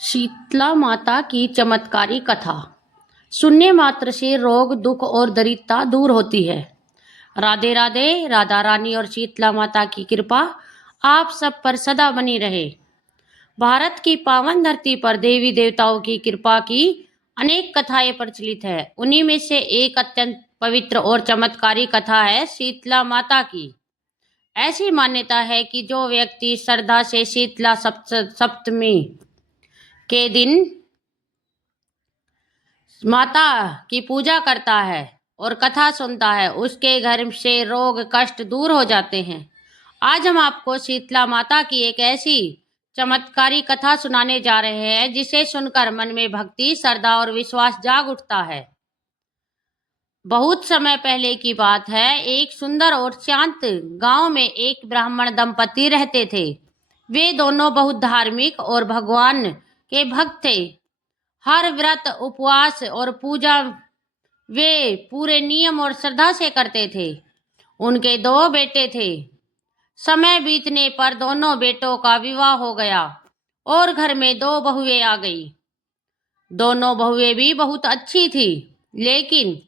शीतला माता की चमत्कारी कथा। सुनने मात्र से रोग, दुख और दरिद्रता दूर होती है। राधे राधे। राधा रानी और शीतला माता की कृपा आप सब पर सदा बनी रहे। भारत की पावन धरती पर देवी देवताओं की कृपा की अनेक कथाएं प्रचलित है। उन्हीं में से एक अत्यंत पवित्र और चमत्कारी कथा है शीतला माता की। ऐसी मान्यता है कि जो व्यक्ति श्रद्धा से शीतला सप्तमी के दिन माता की पूजा करता है और कथा सुनता है, उसके घर से रोग कष्ट दूर हो जाते हैं। आज हम आपको शीतला माता की एक ऐसी चमत्कारी कथा सुनाने जा रहे हैं जिसे सुनकर मन में भक्ति, श्रद्धा और विश्वास जाग उठता है। बहुत समय पहले की बात है। एक सुंदर और शांत गांव में एक ब्राह्मण दंपति रहते थे। वे दोनों बहुत धार्मिक और भगवान के भक्त थे। हर व्रत, उपवास और पूजा वे पूरे नियम और श्रद्धा से करते थे। उनके दो बेटे थे। समय बीतने पर दोनों बेटों का विवाह हो गया और घर में दो बहुएं आ गई। दोनों बहुएं भी बहुत अच्छी थी, लेकिन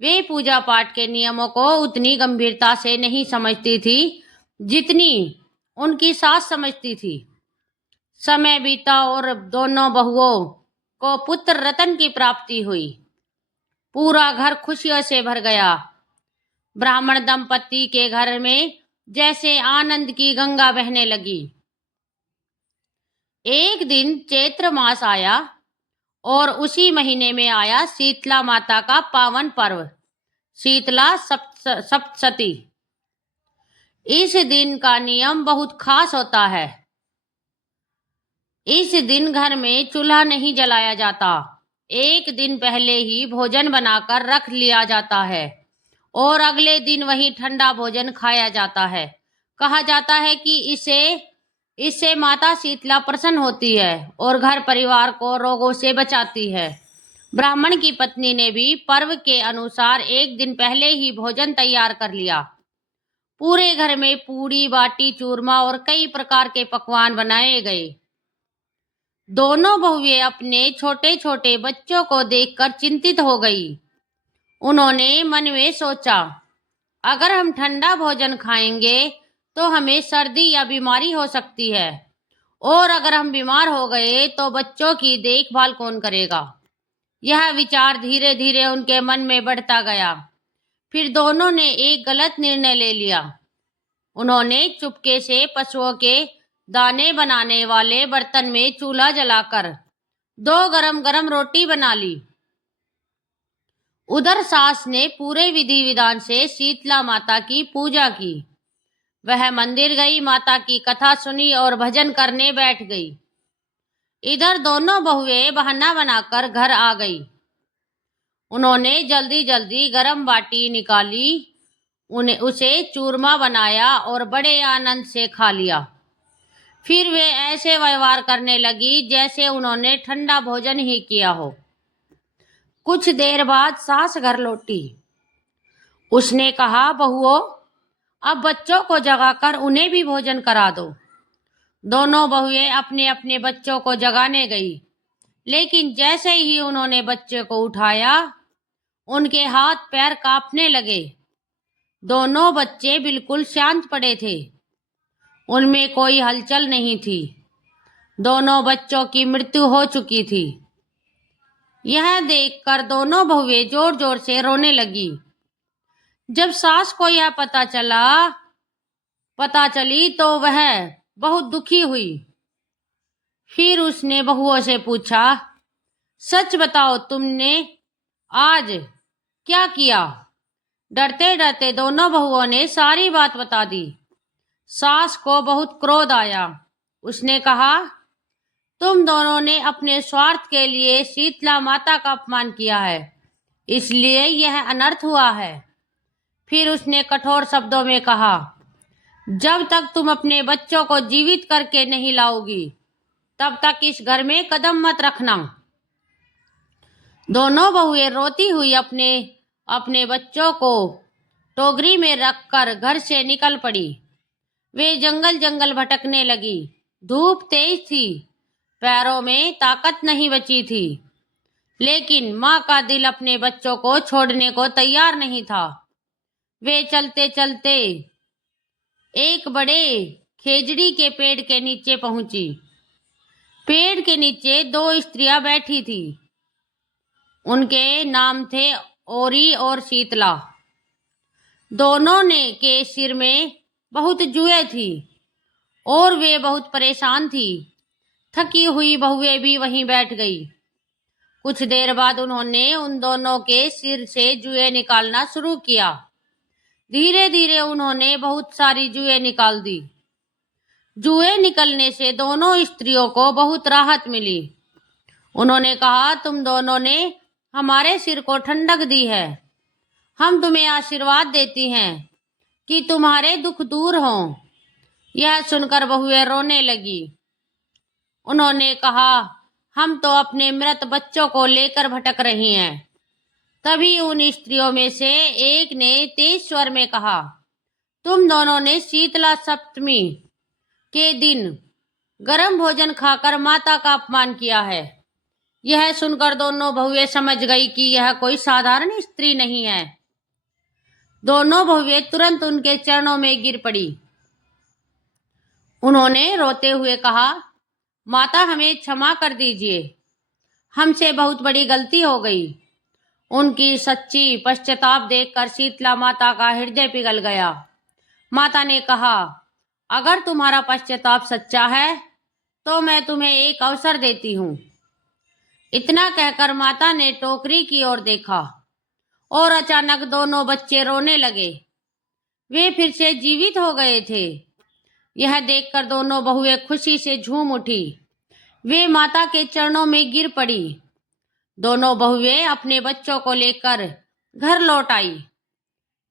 वे पूजा पाठ के नियमों को उतनी गंभीरता से नहीं समझती थी जितनी उनकी सास समझती थी। समय बीता और दोनों बहुओं को पुत्र रतन की प्राप्ति हुई। पूरा घर खुशियों से भर गया। ब्राह्मण दंपति के घर में जैसे आनंद की गंगा बहने लगी। एक दिन चैत्र मास आया और उसी महीने में आया शीतला माता का पावन पर्व, शीतला सप्तशती। इस दिन का नियम बहुत खास होता है। इस दिन घर में चूल्हा नहीं जलाया जाता। एक दिन पहले ही भोजन बनाकर रख लिया जाता है और अगले दिन वही ठंडा भोजन खाया जाता है। कहा जाता है कि इससे माता शीतला प्रसन्न होती है और घर परिवार को रोगों से बचाती है। ब्राह्मण की पत्नी ने भी पर्व के अनुसार एक दिन पहले ही भोजन तैयार कर लिया। पूरे घर में पूड़ी, बाटी, चूरमा और कई प्रकार के पकवान बनाए गए। दोनों बहुएं अपने छोटे छोटे बच्चों को देखकर चिंतित हो गई। उन्होंने मन में सोचा, अगर हम ठंडा भोजन खाएंगे तो हमें सर्दी या बीमारी हो सकती है, और अगर हम बीमार हो गए तो बच्चों की देखभाल कौन करेगा। यह विचार धीरे धीरे उनके मन में बढ़ता गया। फिर दोनों ने एक गलत निर्णय ले लिया। उन्होंने चुपके से पशुओं के दाने बनाने वाले बर्तन में चूल्हा जलाकर दो गरम गरम रोटी बना ली। उधर सास ने पूरे विधि विधान से शीतला माता की पूजा की। वह मंदिर गई, माता की कथा सुनी और भजन करने बैठ गई। इधर दोनों बहुएं बहाना बनाकर घर आ गई। उन्होंने जल्दी जल्दी गरम बाटी निकाली, उसे चूरमा बनाया और बड़े आनंद से खा लिया। फिर वे ऐसे व्यवहार करने लगी जैसे उन्होंने ठंडा भोजन ही किया हो। कुछ देर बाद सास घर लौटी। उसने कहा, बहुओं, अब बच्चों को जगाकर उन्हें भी भोजन करा दो। दोनों बहुएं अपने अपने बच्चों को जगाने गई, लेकिन जैसे ही उन्होंने बच्चे को उठाया, उनके हाथ पैर कांपने लगे। दोनों बच्चे बिल्कुल शांत पड़े थे, उनमें कोई हलचल नहीं थी। दोनों बच्चों की मृत्यु हो चुकी थी। यह देखकर दोनों बहुएं जोर जोर से रोने लगी। जब सास को यह पता चली तो वह बहुत दुखी हुई। फिर उसने बहुओं से पूछा, सच बताओ, तुमने आज क्या किया? डरते डरते दोनों बहुओं ने सारी बात बता दी। सास को बहुत क्रोध आया। उसने कहा, तुम दोनों ने अपने स्वार्थ के लिए शीतला माता का अपमान किया है, इसलिए यह अनर्थ हुआ है। फिर उसने कठोर शब्दों में कहा, जब तक तुम अपने बच्चों को जीवित करके नहीं लाओगी, तब तक इस घर में कदम मत रखना। दोनों बहुएं रोती हुई अपने अपने बच्चों को टोकरी में रखकर घर से निकल पड़ी। वे जंगल जंगल भटकने लगी। धूप तेज थी, पैरों में ताकत नहीं बची थी, लेकिन माँ का दिल अपने बच्चों को छोड़ने को तैयार नहीं था। वे चलते चलते एक बड़े खेजड़ी के पेड़ के नीचे पहुंची। पेड़ के नीचे दो स्त्रियां बैठी थी। उनके नाम थे ओरी और शीतला। दोनों ने के सिर में बहुत जुएं थी और वे बहुत परेशान थी। थकी हुई बहुएं भी वहीं बैठ गई। कुछ देर बाद उन्होंने उन दोनों के सिर से जुएं निकालना शुरू किया। धीरे धीरे उन्होंने बहुत सारी जुएं निकाल दी। जुएं निकलने से दोनों स्त्रियों को बहुत राहत मिली। उन्होंने कहा, तुम दोनों ने हमारे सिर को ठंडक दी है। हम तुम्हें आशीर्वाद देती हैं कि तुम्हारे दुख दूर हों। यह सुनकर बहुएं रोने लगी। उन्होंने कहा, हम तो अपने मृत बच्चों को लेकर भटक रही हैं। तभी उन स्त्रियों में से एक ने तेज स्वर में कहा, तुम दोनों ने शीतला सप्तमी के दिन गरम भोजन खाकर माता का अपमान किया है। यह सुनकर दोनों बहुएं समझ गई कि यह कोई साधारण स्त्री नहीं है। दोनों बहुएं तुरंत उनके चरणों में गिर पड़ी। उन्होंने रोते हुए कहा, माता हमें क्षमा कर दीजिए, हमसे बहुत बड़ी गलती हो गई। उनकी सच्ची पश्चाताप देखकर शीतला माता का हृदय पिघल गया। माता ने कहा, अगर तुम्हारा पश्चाताप सच्चा है तो मैं तुम्हें एक अवसर देती हूँ। इतना कहकर माता ने टोकरी की ओर देखा और अचानक दोनों बच्चे रोने लगे। वे फिर से जीवित हो गए थे। यह देखकर दोनों बहुएं खुशी से झूम उठी। वे माता के चरणों में गिर पड़ी। दोनों बहुएं अपने बच्चों को लेकर घर लौट आई।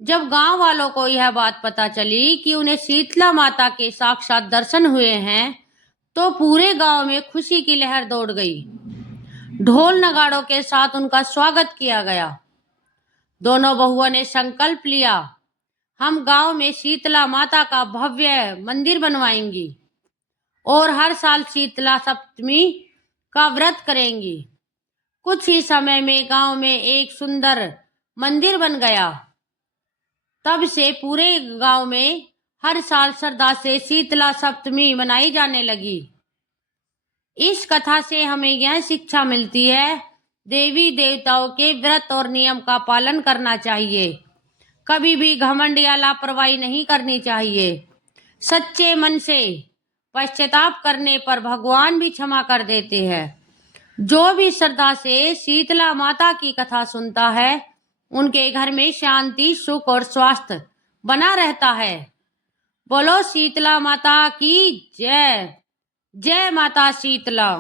जब गांव वालों को यह बात पता चली कि उन्हें शीतला माता के साक्षात दर्शन हुए हैं, तो पूरे गांव में खुशी की लहर दौड़ गई। ढोल नगाड़ों के साथ उनका स्वागत किया गया। दोनों बहुओं ने संकल्प लिया, हम गांव में शीतला माता का भव्य मंदिर बनवाएंगी और हर साल शीतला सप्तमी का व्रत करेंगी। कुछ ही समय में गांव में एक सुंदर मंदिर बन गया। तब से पूरे गांव में हर साल श्रद्धा से शीतला सप्तमी मनाई जाने लगी। इस कथा से हमें यह शिक्षा मिलती है, देवी देवताओं के व्रत और नियम का पालन करना चाहिए। कभी भी घमंड या लापरवाही नहीं करनी चाहिए। सच्चे मन से पश्चाताप करने पर भगवान भी क्षमा कर देते हैं। जो भी श्रद्धा से शीतला माता की कथा सुनता है, उनके घर में शांति, सुख और स्वास्थ्य बना रहता है। बोलो शीतला माता की जय। जय माता शीतला।